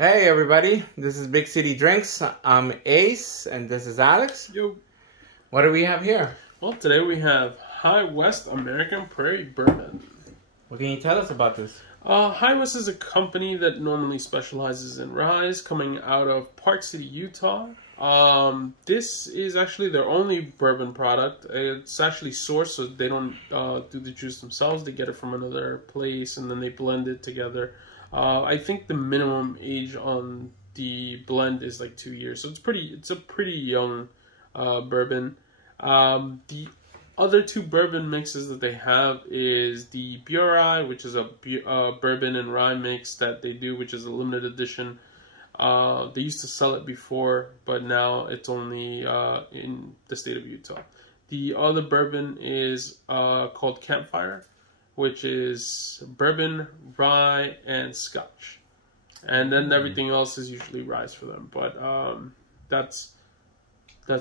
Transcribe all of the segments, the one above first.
Hey everybody, this is Big City Drinks. I'm Ace, and this is Alex. Yo. What do we have here? Well, today we have High West American Prairie Bourbon. What can you tell us about this? High West is a company that normally specializes in rye, coming out of Park City, Utah. This is actually their only bourbon product. It's actually sourced, so they don't do the juice themselves. They get it from another place, and then they blend it together. I think the minimum age on the blend is like 2 years, so it's a pretty young bourbon. The other two bourbon mixes that they have is the Rye, which is a bourbon and rye mix that they do, which is a limited edition. They used to sell it before, but now it's only in the state of Utah. The other bourbon is called Campfire, which is bourbon, rye, and scotch. And then everything else is usually rye for them. But that's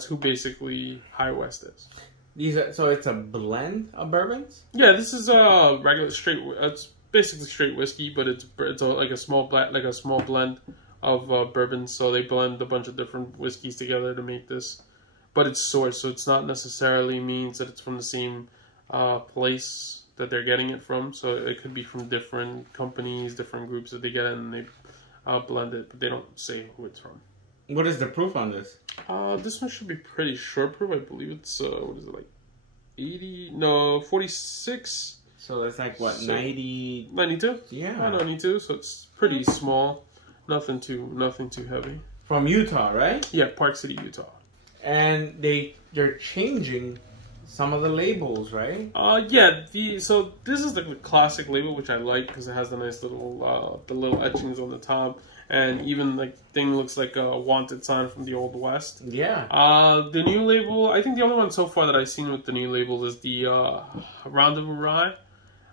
who basically High West is. So it's a blend of bourbons? Yeah, this is a regular straight. It's basically straight whiskey, but it's like a small blend of bourbon. So they blend a bunch of different whiskeys together to make this. But it's sourced, so it's not necessarily means that it's from the same place that they're getting it from. So it could be from different companies, different groups that they get it, and they blend it, but they don't say who it's from. What is the proof on this? This one should be pretty short proof. I believe it's what is it, like 46. So it's like what, 90? 92? Yeah. 92. So it's pretty small. Nothing too heavy. From Utah, right? Yeah, Park City, Utah. And they're changing some of the labels, right? Yeah. So this is the classic label, which I like because it has the nice little the little etchings on the top, and even like thing looks like a wanted sign from the Old West. Yeah. The new label, I think the only one so far that I've seen with the new label is the Rendezvous Rye.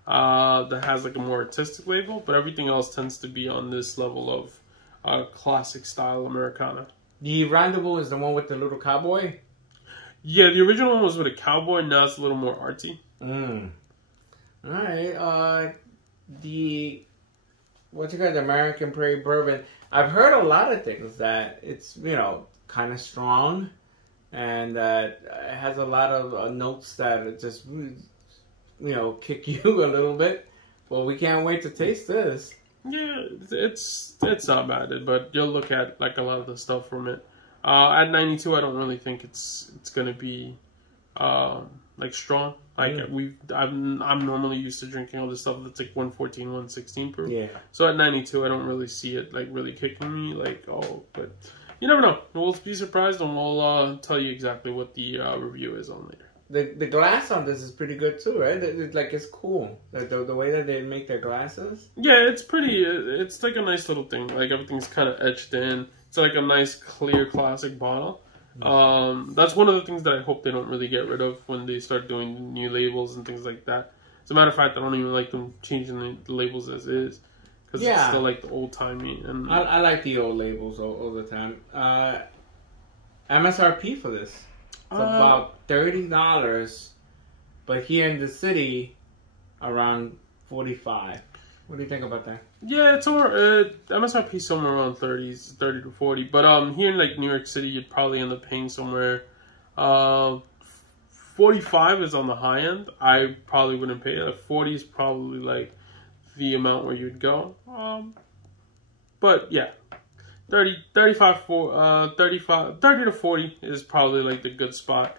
That has like a more artistic label, but everything else tends to be on this level of classic style Americana. The Rendezvous is the one with the little cowboy? Yeah, the original one was with a cowboy. Now it's a little more artsy. All right. The American Prairie Bourbon. I've heard a lot of things that it's kind of strong, and that it has a lot of notes that it just kick you a little bit. Well, we can't wait to taste this. Yeah, it's not bad, but you'll look at like a lot of the stuff from it. At 92, I don't really think it's gonna be like strong. Like I'm normally used to drinking all this stuff that's like 114, 116 proof. Yeah. So at 92, I don't really see it like really kicking me. Like but you never know. We'll be surprised, and we'll tell you exactly what the review is on later. The glass on this is pretty good too, right? It's cool. The way that they make their glasses. Yeah, it's pretty. It's like a nice little thing. Like everything's kind of etched in. It's like a nice, clear, classic bottle. That's one of the things that I hope they don't really get rid of when they start doing new labels and things like that. As a matter of fact, I don't even like them changing the labels as is. Because it's still like the old-timey. And I like the old labels all the time. MSRP for this. It's about $30. But here in the city, around $45. What do you think about that? Yeah, it's over. MSRP somewhere around 30 to 40. But here in like New York City, you'd probably end up paying somewhere. 45 is on the high end. I probably wouldn't pay that. 40 is probably like the amount where you'd go. But yeah, 30 to 40 is probably like the good spot.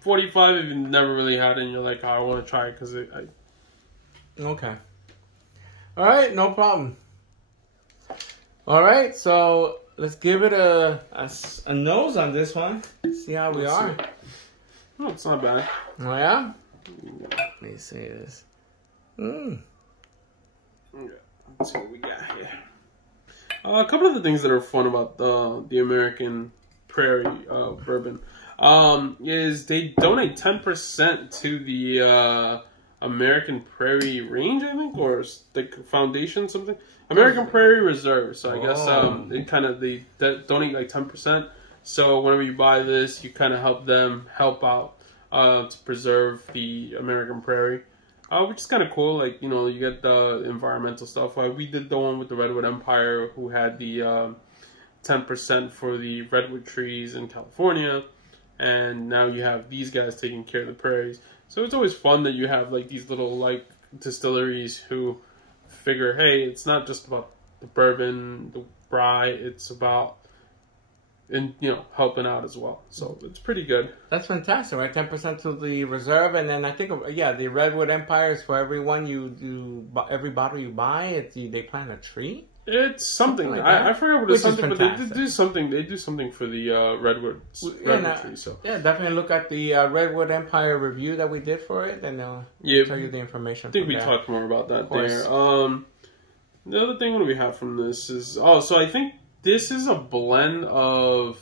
45 if you've never really had it and you're like, oh, I want to try it because Okay. All right, no problem. All right, so let's give it a nose on this one. See how we are. No, it's not bad. Oh, yeah? Let me see this. Yeah, let's see what we got here. A couple of the things that are fun about the American Prairie bourbon is they donate 10% to the American Prairie Range, I think, or like foundation, something. American Prairie Reserve. So I guess they donate like 10%. So whenever you buy this, you kind of help them help out to preserve the American Prairie. Which is kind of cool. Like, you know, you get the environmental stuff. We did the one with the Redwood Empire, who had the 10% for the redwood trees in California, and now you have these guys taking care of the prairies. So it's always fun that you have like these little like distilleries who figure, hey, it's not just about the bourbon, the rye, it's about helping out as well. So it's pretty good. That's fantastic, right? 10% to the reserve, and then I think, the Redwood Empire is for everyone every bottle you buy. They plant a tree. It's something. Like I forgot what it's something, but they do something. They do something for the redwood tree. So definitely look at the Redwood Empire review that we did for it, and they'll tell you the information. I think we talked more about that there. The other thing we have from this is so I think this is a blend of.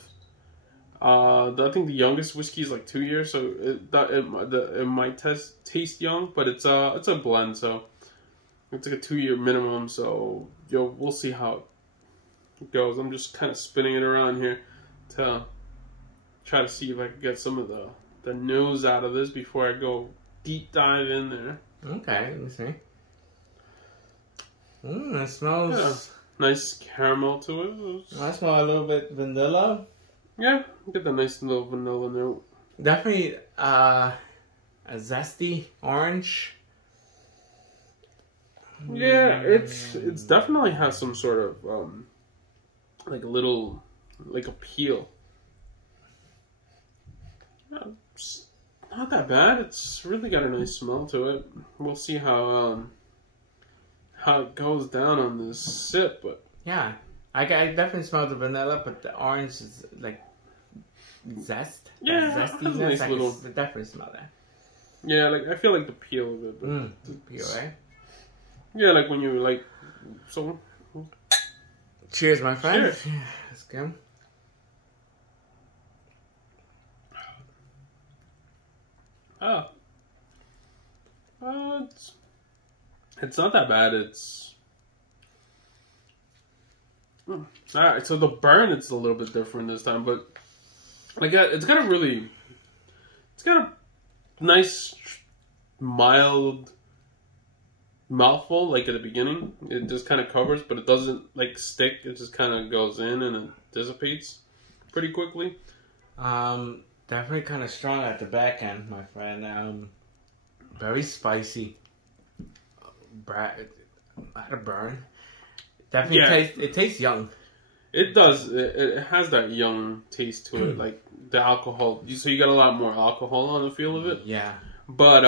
I think the youngest whiskey is like 2 years, so it might taste young, but it's a blend, so it's like a 2-year minimum. So we'll see how it goes. I'm just kind of spinning it around here to try to see if I can get some of the nose out of this before I go deep dive in there. Okay, let me see. It smells nice caramel to it. I smell a little bit vanilla. Yeah, get that nice little vanilla note. Definitely a zesty orange. Yeah, it's definitely has some sort of like a little like a peel. Yeah, it's not that bad. It's really got a nice smell to it. We'll see how it goes down on this sip, but yeah, I definitely smell the vanilla, but the orange is like zest. Yeah, zestiness. nice little. Definitely smell that. Yeah, like I feel like the peel of it. But peel, right? Yeah, like when you like so. Cheers, my friend. Cheers. Yeah, let's go. It's not that bad. It's all right. So the burn, it's a little bit different this time, but like it's got a nice mild mouthful. Like at the beginning, it just kind of covers, but it doesn't like stick. It just kind of goes in and it dissipates pretty quickly. Definitely kind of strong at the back end, my friend. Very spicy. Not a burn. Definitely tastes young. It does. It has that young taste to it, like the alcohol. So you got a lot more alcohol on the feel of it. Yeah. But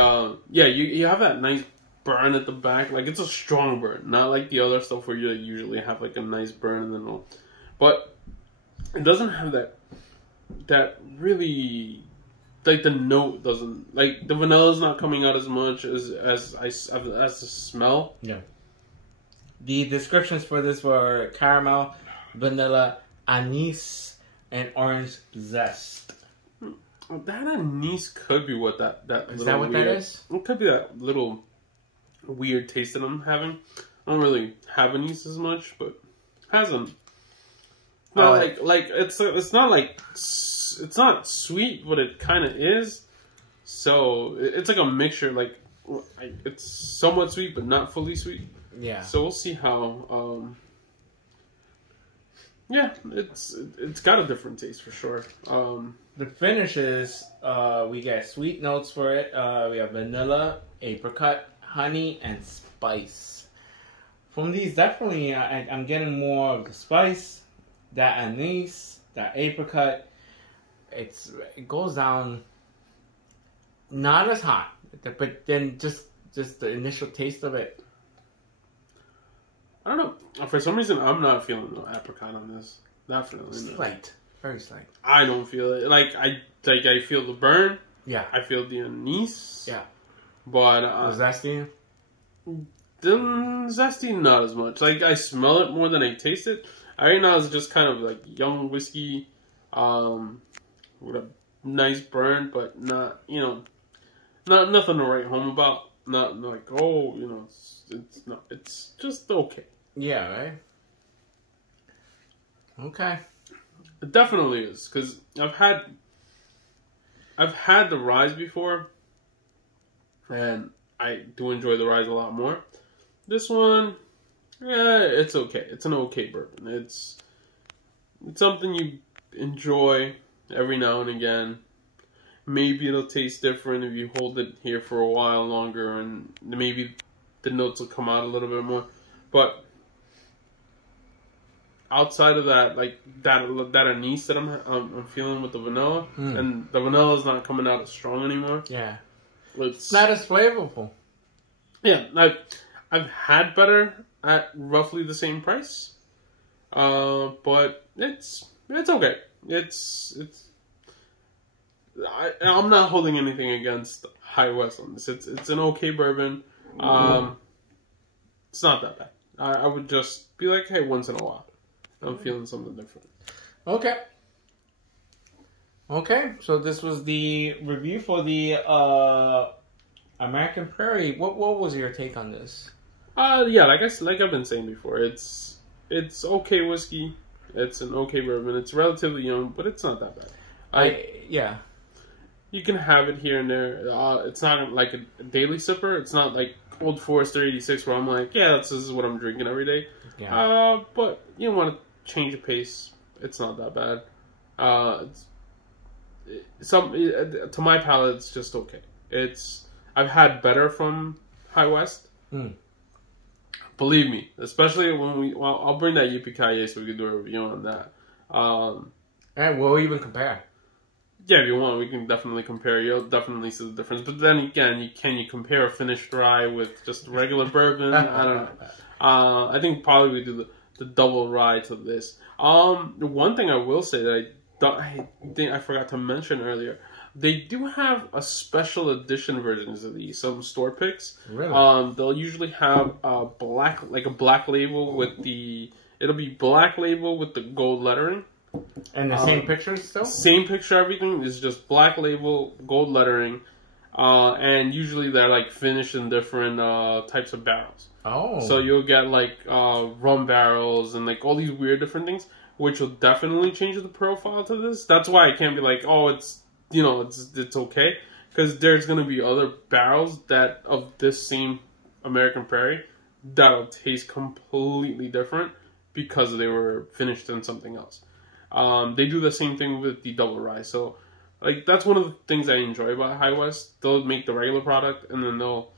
you have that nice burn at the back. Like it's a strong burn, not like the other stuff where you usually have like a nice burn and then all. But it doesn't have that really. Like the note doesn't, like the vanilla's not coming out as much as the smell. Yeah. The descriptions for this were caramel, vanilla, anise, and orange zest. That anise could be what that is that what weird, that is? It could be that little weird taste that I'm having. I don't really have anise as much, but hasn't. Not it's not like. It's not sweet, but it kind of is. So it's like a mixture. Like it's somewhat sweet, but not fully sweet. Yeah. So we'll see how. It's got a different taste for sure. The finishes, we get sweet notes for it. We have vanilla, apricot, honey, and spice. From these, definitely, I'm getting more of the spice, that anise, that apricot. It goes down not as hot, but then just the initial taste of it. I don't know. For some reason, I'm not feeling no apricot on this. Definitely not. Slight, very slight. I don't feel it. I feel the burn. Yeah. I feel the anise. Yeah. But the zesty. The zesty, not as much. Like I smell it more than I taste it. Right now, it's just kind of like young whiskey. With a nice burn, but not nothing to write home about. Not like it's not. It's just okay. Yeah, right. Okay. It definitely is because I've had the rise before, and I do enjoy the Rise a lot more. This one, yeah, it's okay. It's an okay bourbon. It's something you enjoy every now and again. Maybe it'll taste different if you hold it here for a while longer, and maybe the notes will come out a little bit more. But outside of that, like that anise that I'm feeling with the vanilla, and the vanilla is not coming out as strong anymore. Yeah, it's not as flavorful. Yeah, I've had better at roughly the same price, but it's okay. I'm not holding anything against High West on this. It's an okay bourbon. It's not that bad. I would just be like, hey, once in a while, I'm feeling something different. Okay, so this was the review for the American Prairie. What was your take on this? Yeah, like I've been saying before, it's okay whiskey. It's an okay bourbon. It's relatively young, but it's not that bad. Yeah. You can have it here and there. It's not like a daily sipper. It's not like Old Forester 86 where I'm like, yeah, this is what I'm drinking every day. Yeah. But you want to change the pace. It's not that bad. To my palate, it's just okay. I've had better from High West. Believe me, especially when I'll bring that Yippee-Ki-Yay so we can do a review on that. And we'll even compare. Yeah, if you want, we can definitely compare. You'll definitely see the difference. But then again, can you compare a finished rye with just regular bourbon? I don't know. I think probably we do the double rye to this. The one thing I will say that I forgot to mention earlier, they do have a special edition versions of these. Some store picks. Really? They'll usually have a black label with it'll be black label with the gold lettering. And the same pictures still? Same picture, everything is just black label, gold lettering, and usually they're like finished in different types of barrels. Oh. So you'll get like rum barrels and like all these weird different things, which will definitely change the profile to this. That's why I can't be like, oh, it's okay, because there's gonna be other barrels that of this same American Prairie that'll taste completely different because they were finished in something else. They do the same thing with the double rye. So, like, that's one of the things I enjoy about High West. They'll make the regular product, and then they'll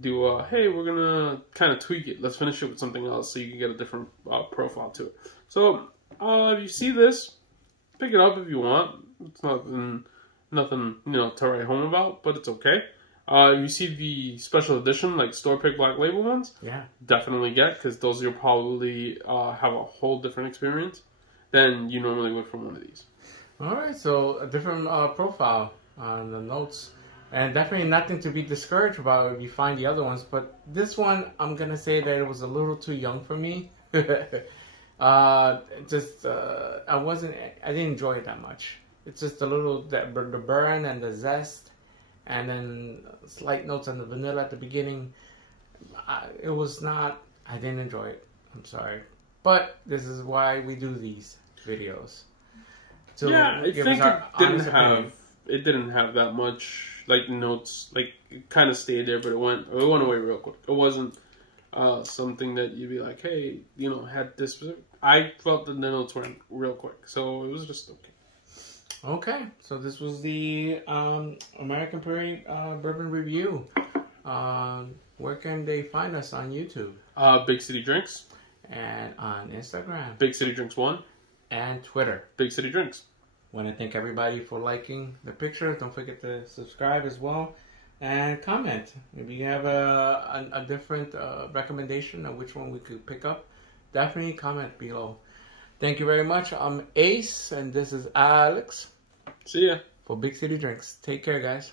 do hey, we're going to kind of tweak it. Let's finish it with something else so you can get a different profile to it. So, if you see this, pick it up if you want. It's nothing to write home about, but it's okay. If you see the special edition, like store pick black label ones, definitely get, because those you'll probably have a whole different experience than you normally would from one of these. All right, so a different profile on the notes, and definitely nothing to be discouraged about if you find the other ones. But this one, I'm gonna say that it was a little too young for me. I didn't enjoy it that much. It's just a little the burn and the zest, and then slight notes on the vanilla at the beginning. I didn't enjoy it. I'm sorry. But this is why we do these videos. I think it didn't have that much like notes. Like it kind of stayed there, but it went away real quick. It wasn't something that you'd be like, hey, had this. I felt that the notes went real quick, so it was just okay. Okay, so this was the American Prairie Bourbon Review. Where can they find us on YouTube? Big City Drinks. And on Instagram. Big City Drinks 1. And Twitter. Big City Drinks. Want to thank everybody for liking the picture. Don't forget to subscribe as well. And comment. If you have a different recommendation of which one we could pick up, definitely comment below. Thank you very much. I'm Ace, and this is Alex. See ya. For Big City Drinks. Take care, guys.